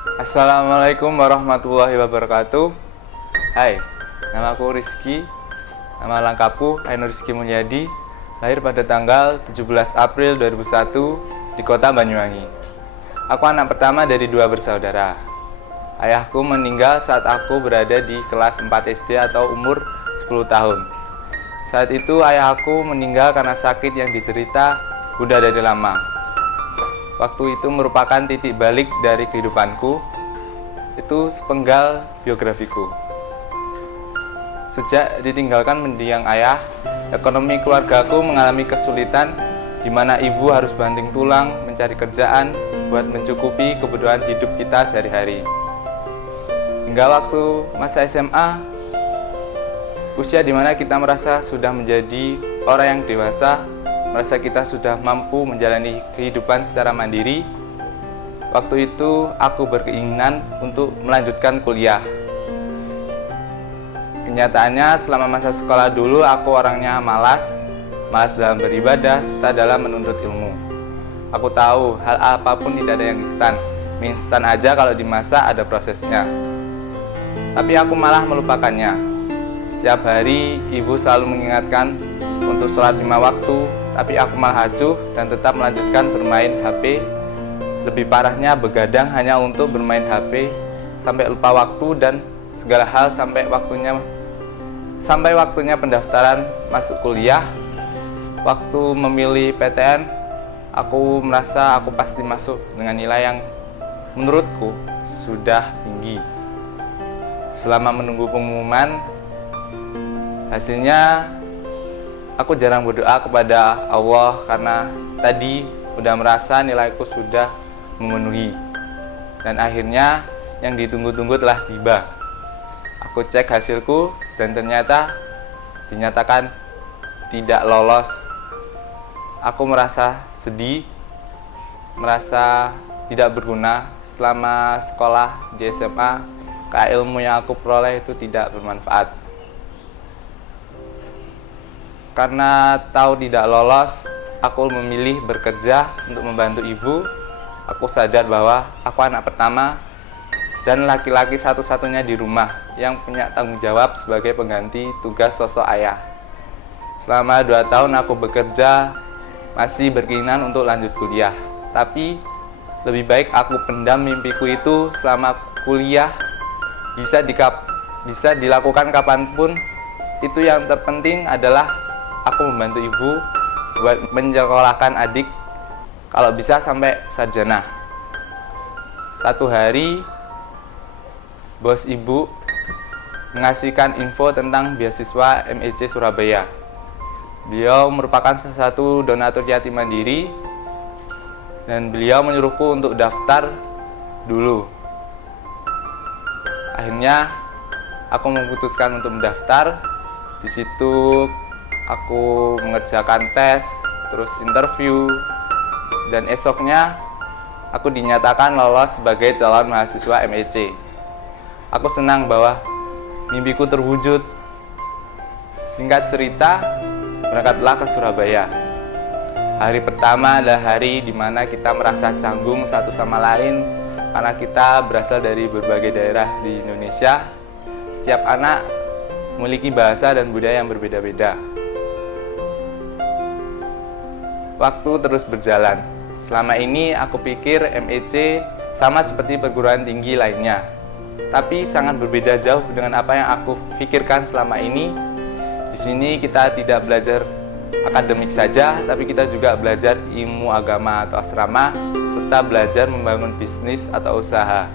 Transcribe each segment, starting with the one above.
Assalamualaikum warahmatullahi wabarakatuh. Hai, nama aku Rizky. Nama lengkapku Ainur Rizky Mulyadi. Lahir pada tanggal 17 April 2001 di kota Banyuwangi. Aku anak pertama dari 2 bersaudara. Ayahku meninggal saat aku berada di kelas 4 SD atau umur 10 tahun. Saat itu ayahku meninggal karena sakit yang diderita udah dari lama. Waktu itu merupakan titik balik dari kehidupanku. Itu sepenggal biografiku. Sejak ditinggalkan mendiang ayah, ekonomi keluargaku mengalami kesulitan di mana ibu harus banting tulang mencari kerjaan buat mencukupi kebutuhan hidup kita sehari-hari. Hingga waktu masa SMA, usia di mana kita merasa sudah menjadi orang yang dewasa, merasa kita sudah mampu menjalani kehidupan secara mandiri. Waktu itu aku berkeinginan untuk melanjutkan kuliah. Kenyataannya selama masa sekolah dulu aku orangnya malas dalam beribadah serta dalam menuntut ilmu. Aku tahu hal apapun tidak ada yang instan. Mie instan aja kalau dimasak ada prosesnya. Tapi aku malah melupakannya. Setiap hari ibu selalu mengingatkan untuk sholat 5 waktu, tapi aku malah acuh dan tetap melanjutkan bermain HP. Lebih parahnya begadang hanya untuk bermain HP sampai lupa waktu dan segala hal sampai waktunya pendaftaran masuk kuliah. Waktu memilih PTN, aku merasa aku pasti masuk dengan nilai yang menurutku sudah tinggi. Selama menunggu pengumuman, hasilnya aku jarang berdoa kepada Allah karena tadi udah merasa nilaiku sudah memenuhi. Dan akhirnya yang ditunggu-tunggu telah tiba. Aku cek hasilku dan ternyata dinyatakan tidak lolos. Aku merasa sedih, merasa tidak berguna selama sekolah di SMA. Ilmu yang aku peroleh itu tidak bermanfaat. Karena tahu tidak lolos, aku memilih bekerja untuk membantu ibu. Aku sadar bahwa aku anak pertama dan laki-laki satu-satunya di rumah yang punya tanggung jawab sebagai pengganti tugas sosok ayah. Selama 2 tahun aku bekerja, masih berkeinginan untuk lanjut kuliah. Tapi lebih baik aku pendam mimpiku itu selama kuliah bisa dilakukan kapanpun. Itu yang terpenting adalah aku membantu ibu buat menyekolahkan adik, kalau bisa sampai sarjana. Satu hari, bos ibu mengasihkan info tentang beasiswa MEC Surabaya. Beliau merupakan salah satu donatur yatim mandiri dan beliau menyuruhku untuk daftar dulu. Akhirnya aku memutuskan untuk mendaftar. Di situ aku mengerjakan tes, terus interview, dan esoknya aku dinyatakan lolos sebagai calon mahasiswa MEC. Aku senang bahwa mimpiku terwujud. Singkat cerita, berangkatlah ke Surabaya. Hari pertama adalah hari di mana kita merasa canggung satu sama lain karena kita berasal dari berbagai daerah di Indonesia. Setiap anak memiliki bahasa dan budaya yang berbeda-beda. Waktu terus berjalan. Selama ini aku pikir MEC sama seperti perguruan tinggi lainnya. Tapi sangat berbeda jauh dengan apa yang aku pikirkan selama ini. Di sini kita tidak belajar akademik saja, tapi kita juga belajar ilmu agama atau asrama, serta belajar membangun bisnis atau usaha.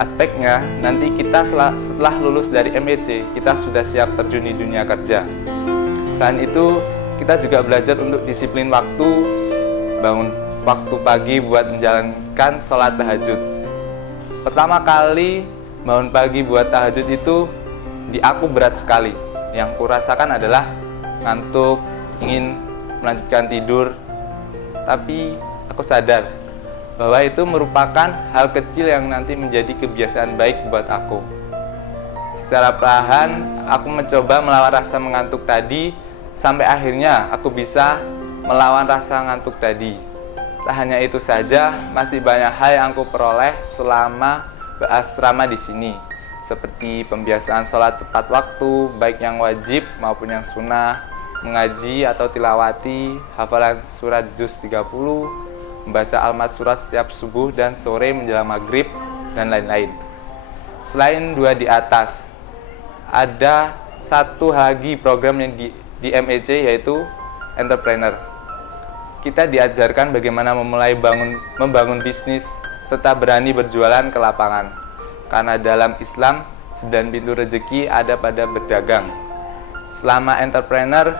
Aspeknya, nanti kita setelah lulus dari MEC, kita sudah siap terjun di dunia kerja. Selain itu, kita juga belajar untuk disiplin waktu, bangun waktu pagi buat menjalankan sholat tahajud. Pertama kali bangun pagi buat tahajud itu di aku berat sekali. Yang kurasakan adalah ngantuk, ingin melanjutkan tidur. Tapi aku sadar bahwa itu merupakan hal kecil yang nanti menjadi kebiasaan baik buat aku. Secara perlahan, aku mencoba melawan rasa mengantuk tadi, sampai akhirnya aku bisa melawan rasa ngantuk tadi. Tak hanya itu saja, masih banyak hal yang aku peroleh selama berasrama di sini, seperti pembiasaan sholat tepat waktu, baik yang wajib maupun yang sunnah, mengaji atau tilawati, hafalan surat juz 30, membaca almat surat setiap subuh dan sore menjelang maghrib, dan lain-lain. Selain dua di atas, ada satu lagi program yang di MEC, yaitu entrepreneur. Kita diajarkan bagaimana membangun bisnis serta berani berjualan ke lapangan. Karena dalam Islam, 9 pintu rezeki ada pada berdagang. Selama entrepreneur,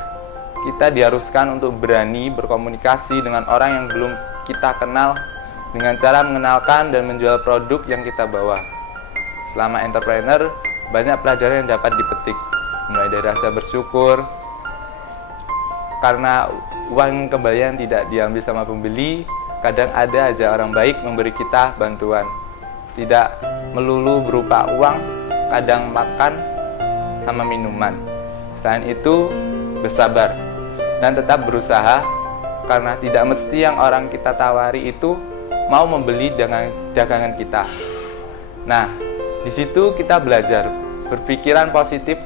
kita diharuskan untuk berani berkomunikasi dengan orang yang belum kita kenal dengan cara mengenalkan dan menjual produk yang kita bawa. Selama entrepreneur, banyak pelajaran yang dapat dipetik, mulai dari rasa bersyukur, karena uang kembalian tidak diambil sama pembeli. Kadang ada aja orang baik memberi kita bantuan, tidak melulu berupa uang, kadang makan sama minuman. Selain itu, bersabar dan tetap berusaha, karena tidak mesti yang orang kita tawari itu mau membeli dagangan kita. Nah, di situ kita belajar berpikiran positif,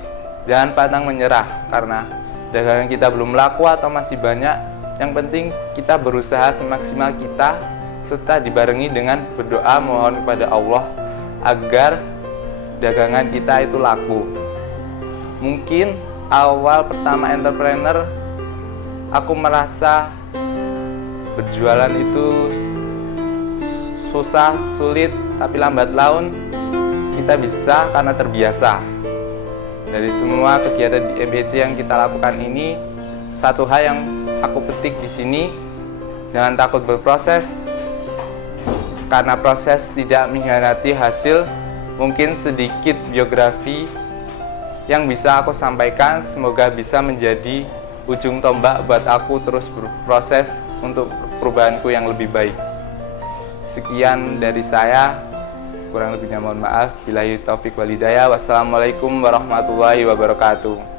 jangan pantang menyerah karena dagangan kita belum laku atau masih banyak. Yang penting kita berusaha semaksimal kita, serta dibarengi dengan berdoa mohon kepada Allah agar dagangan kita itu laku. Mungkin awal pertama entrepreneur, aku merasa berjualan itu susah, sulit, tapi lambat laun kita bisa karena terbiasa. Dari semua kegiatan di MEC yang kita lakukan ini, satu hal yang aku petik di sini, jangan takut berproses, karena proses tidak mengkhianati hasil. Mungkin sedikit biografi yang bisa aku sampaikan, semoga bisa menjadi ujung tombak buat aku terus berproses untuk perubahanku yang lebih baik. Sekian dari saya, kurang lebihnya mohon maaf. Billahi taufik wal hidayah. Wassalamualaikum warahmatullahi wabarakatuh.